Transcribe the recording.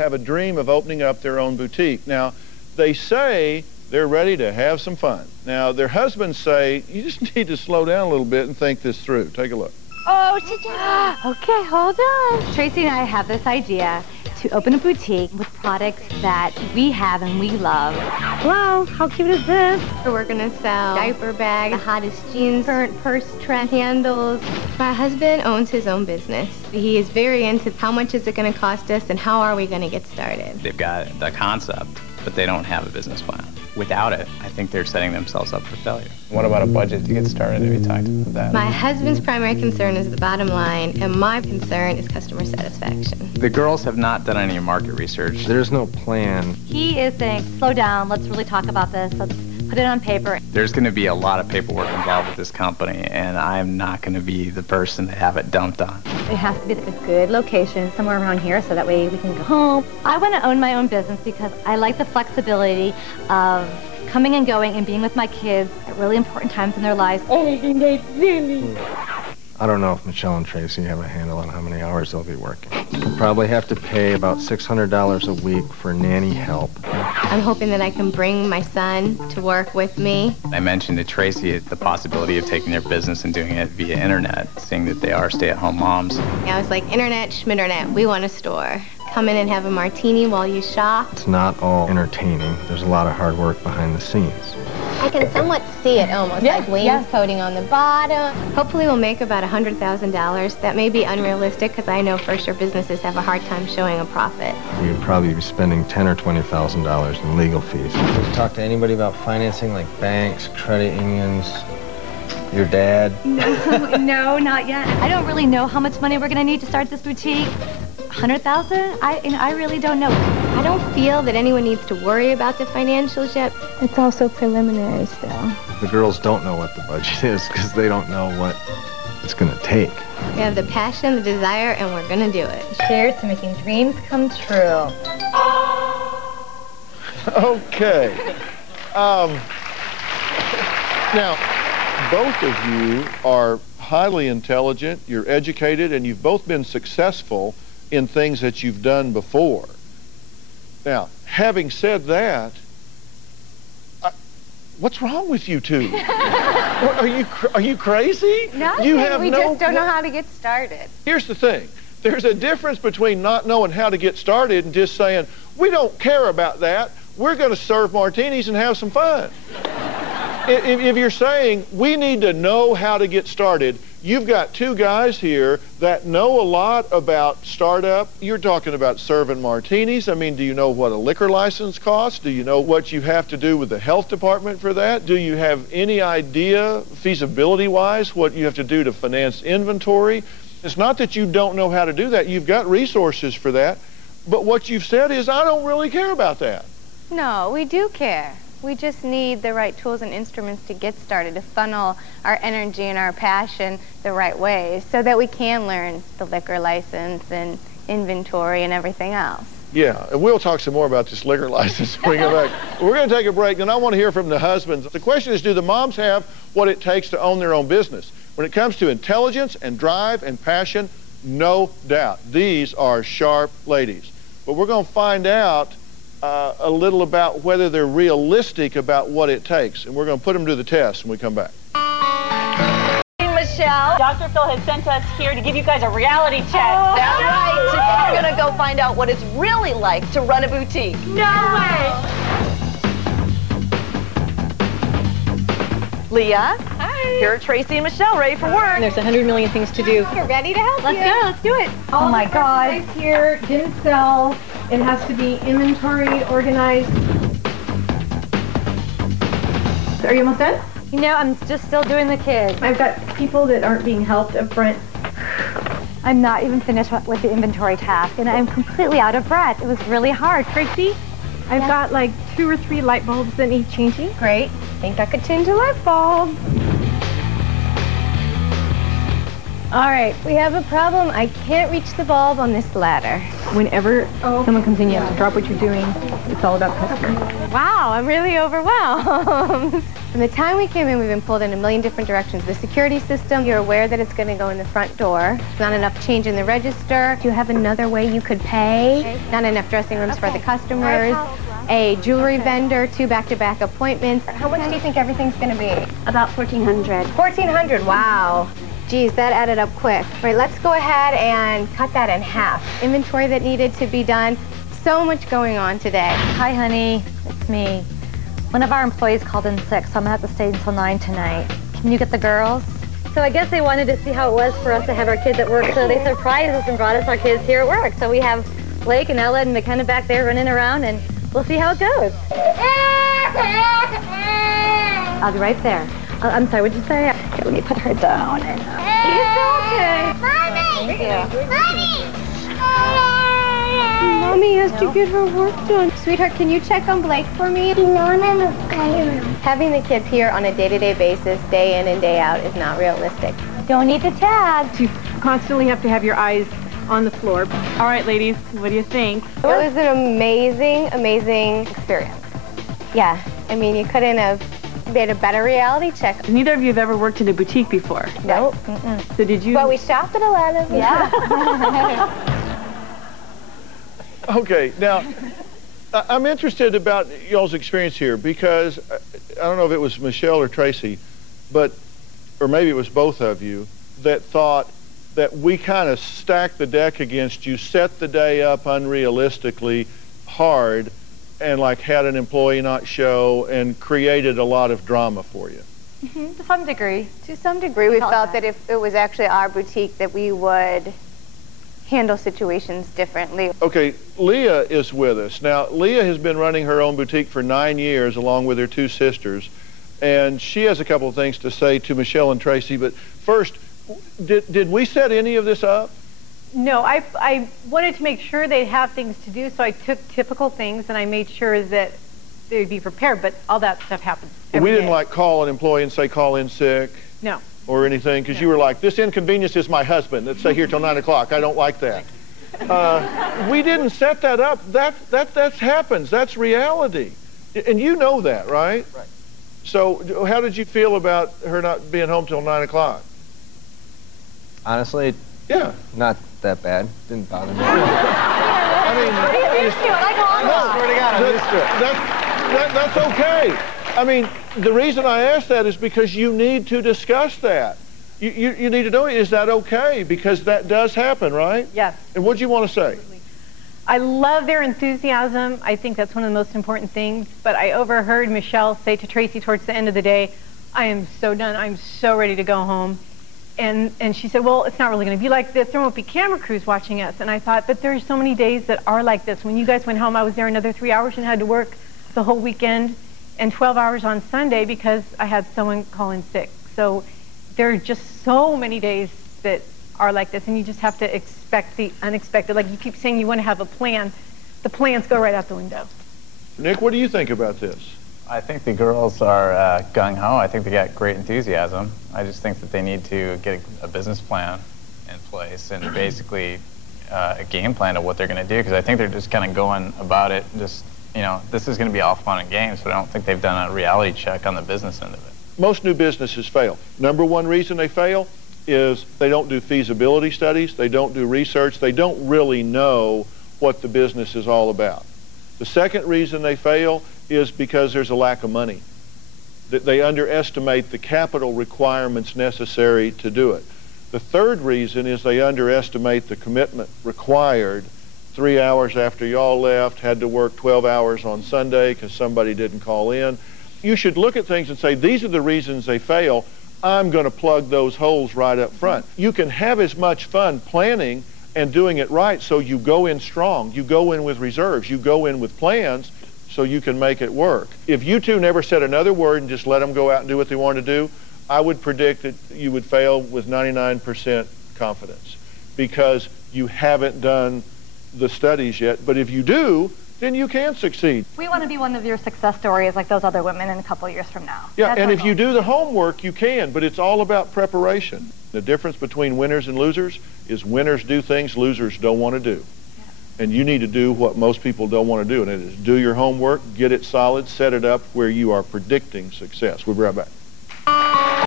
have a dream of opening up their own boutique. Now, they say they're ready to have some fun. Now, their husbands say, you just need to slow down a little bit and think this through. Take a look. Oh, okay, hold on. Tracy and I have this idea to open a boutique with products that we have and we love. Wow, how cute is this? We're gonna sell diaper bags, the hottest jeans, current purse trend, handles. My husband owns his own business. He is very into how much is it gonna cost us and how are we gonna get started. They've got the concept, but they don't have a business plan. Without it, I think they're setting themselves up for failure. What about a budget to get started? Have you talked about that? My husband's primary concern is the bottom line, and my concern is customer satisfaction. The girls have not done any market research. There's no plan. He is saying, slow down, let's really talk about this, let's put it on paper. There's going to be a lot of paperwork involved with this company, and I'm not going to be the person to have it dumped on. It has to be a good location somewhere around here so that way we can go home. I want to own my own business because I like the flexibility of coming and going and being with my kids at really important times in their lives. I don't know if Michelle and Tracy have a handle on how many hours they'll be working. We'll probably have to pay about $600 a week for nanny help. I'm hoping that I can bring my son to work with me. I mentioned to Tracy the possibility of taking their business and doing it via internet, seeing that they are stay-at-home moms. I was like, internet, schminternet, we want a store. Come in and have a martini while you shop. It's not all entertaining. There's a lot of hard work behind the scenes. I can somewhat see it almost, like wainscoting on the bottom. Hopefully we'll make about $100,000. That may be unrealistic because I know for sure businesses have a hard time showing a profit. You'd probably be spending $10,000 or $20,000 in legal fees. Have you talked to anybody about financing, like banks, credit unions, your dad? No, not yet. I don't really know how much money we're going to need to start this boutique. 100,000? I really don't know. I don't feel that anyone needs to worry about the financials yet. It's also preliminary still. The girls don't know what the budget is because they don't know what it's going to take. We have the passion, the desire, and we're going to do it. Cheers to making dreams come true. Okay. Now, both of you are highly intelligent, you're educated, and you've both been successful in things that you've done before. Now, having said that, what's wrong with you two? Are you crazy? Nothing. We just don't know how to get started. Here's the thing. There's a difference between not knowing how to get started and just saying, we don't care about that. We're going to serve martinis and have some fun. If you're saying, we need to know how to get started, you've got two guys here that know a lot about startup. You're talking about serving martinis. I mean, do you know what a liquor license costs? Do you know what you have to do with the health department for that? Do you have any idea, feasibility-wise, what you have to do to finance inventory? It's not that you don't know how to do that. You've got resources for that. But what you've said is, I don't really care about that. No, we do care. We just need the right tools and instruments to get started, to funnel our energy and our passion the right way so that we can learn the liquor license and inventory and everything else. Yeah, and we'll talk some more about this liquor license when we go back. We're going to take a break, and I want to hear from the husbands. The question is, do the moms have what it takes to own their own business? When it comes to intelligence and drive and passion, no doubt. These are sharp ladies. But we're going to find out a little about whether they're realistic about what it takes. And we're going to put them to the test when we come back. Michelle, Dr. Phil has sent us here to give you guys a reality check. Oh, that's right. Today we're going to go find out what it's really like to run a boutique. No way. Leah. Hi. Here are Tracy and Michelle ready for work. There's 100 million things to do. We're ready to help Let's go, let's do it. Oh my God. Here didn't sell. It has to be inventory organized. Are you almost done? You know, I'm just still doing the kids. I've got people that aren't being helped up front. I'm not even finished with the inventory task, and I'm completely out of breath. It was really hard. Tracy? I've got like 2 or 3 light bulbs that need changing. Great. Think I could change a light bulb. All right, we have a problem. I can't reach the bulb on this ladder. Whenever someone comes in, you have to drop what you're doing. It's all about customers. Wow, I'm really overwhelmed. From the time we came in, we've been pulled in a million different directions. The security system, you're aware that it's going to go in the front door. Not enough change in the register. Do you have another way you could pay? Not enough dressing rooms for the customers. A jewelry vendor, 2 back-to-back appointments. How much do you think everything's going to be? About $1,400. $1,400, wow. Geez, that added up quick. All right, let's go ahead and cut that in half. Inventory that needed to be done. So much going on today. Hi, honey. It's me. One of our employees called in sick, so I'm gonna have to stay until 9 tonight. Can you get the girls? So I guess they wanted to see how it was for us to have our kids at work, so they surprised us and brought us our kids here at work. So we have Blake and Ella and McKenna back there running around, and we'll see how it goes. I'll be right there. I'm sorry, what'd you say? Okay, let me put her down. And, okay. Mommy! Thank you. Mommy! Mommy has to get her work done. Sweetheart, can you check on Blake for me? Having the kids here on a day-to-day basis, day in and day out, is not realistic. don't need the tag. You constantly have to have your eyes on the floor. All right, ladies, what do you think? It was an amazing, amazing experience. Yeah, I mean, you couldn't have made a better reality check. Neither of you have ever worked in a boutique before. Nope. So did you? But we shopped at a lot of them. Yeah. Okay, now, I'm interested about y'all's experience here because I don't know if it was Michelle or Tracy, or maybe it was both of you, that thought that we kind of stacked the deck against you, set the day up unrealistically hard, and like had an employee not show and created a lot of drama for you. To some degree. To some degree, we felt that if it was actually our boutique that we would handle situations differently. Okay, Leah is with us. Now, Leah has been running her own boutique for 9 years along with her two sisters, and she has a couple of things to say to Michelle and Tracy, but first, did we set any of this up? No, I wanted to make sure they'd have things to do, so I took typical things and I made sure that they'd be prepared, but all that stuff happens every We didn't day. like call an employee and say call in sick? No. Or anything, because you were like, this inconvenience is my husband. Let's stay here till 9 o'clock. I don't like that. We didn't set that up. That happens. That's reality. And you know that, right? Right. So how did you feel about her not being home till 9 o'clock? Honestly, yeah, not that bad. Didn't bother me. I mean, that's okay. I mean, the reason I ask that is because you need to discuss that. You need to know, is that okay? Because that does happen, right? Yes. And what do you want to say? I love their enthusiasm. I think that's one of the most important things. But I overheard Michelle say to Tracy towards the end of the day, I am so done. I'm so ready to go home. And she said, well, it's not really going to be like this. There won't be camera crews watching us. And I thought, but there's so many days that are like this. When you guys went home, I was there another 3 hours and had to work the whole weekend and 12 hours on Sunday because I had someone call in sick. So there are just so many days that are like this, and you just have to expect the unexpected. Like you keep saying you want to have a plan. The plans go right out the window. Nick, what do you think about this? I think the girls are gung-ho. I think they got great enthusiasm. I just think that they need to get a business plan in place and basically a game plan of what they're going to do, because I think they're just kind of going about it just, you know, this is going to be all fun and games, but I don't think they've done a reality check on the business end of it. Most new businesses fail. Number one reason they fail is they don't do feasibility studies, they don't do research, they don't really know what the business is all about. The second reason they fail is because there's a lack of money. They underestimate the capital requirements necessary to do it. The third reason is they underestimate the commitment required. 3 hours after y'all left, had to work 12 hours on Sunday because somebody didn't call in. You should look at things and say, these are the reasons they fail. I'm going to plug those holes right up front. You can have as much fun planning and doing it right, so you go in strong. You go in with reserves. You go in with plans so you can make it work. If you two never said another word and just let them go out and do what they want to do, I would predict that you would fail with 99% confidence because you haven't done the studies yet. But if you do, then you can succeed. We want to be one of your success stories like those other women in a couple years from now. Yeah, That's and our if you goal. do the homework, you can, but it's all about preparation. The difference between winners and losers is winners do things losers don't want to do. And you need to do what most people don't want to do, and it is do your homework, get it solid, set it up where you are predicting success. We'll be right back.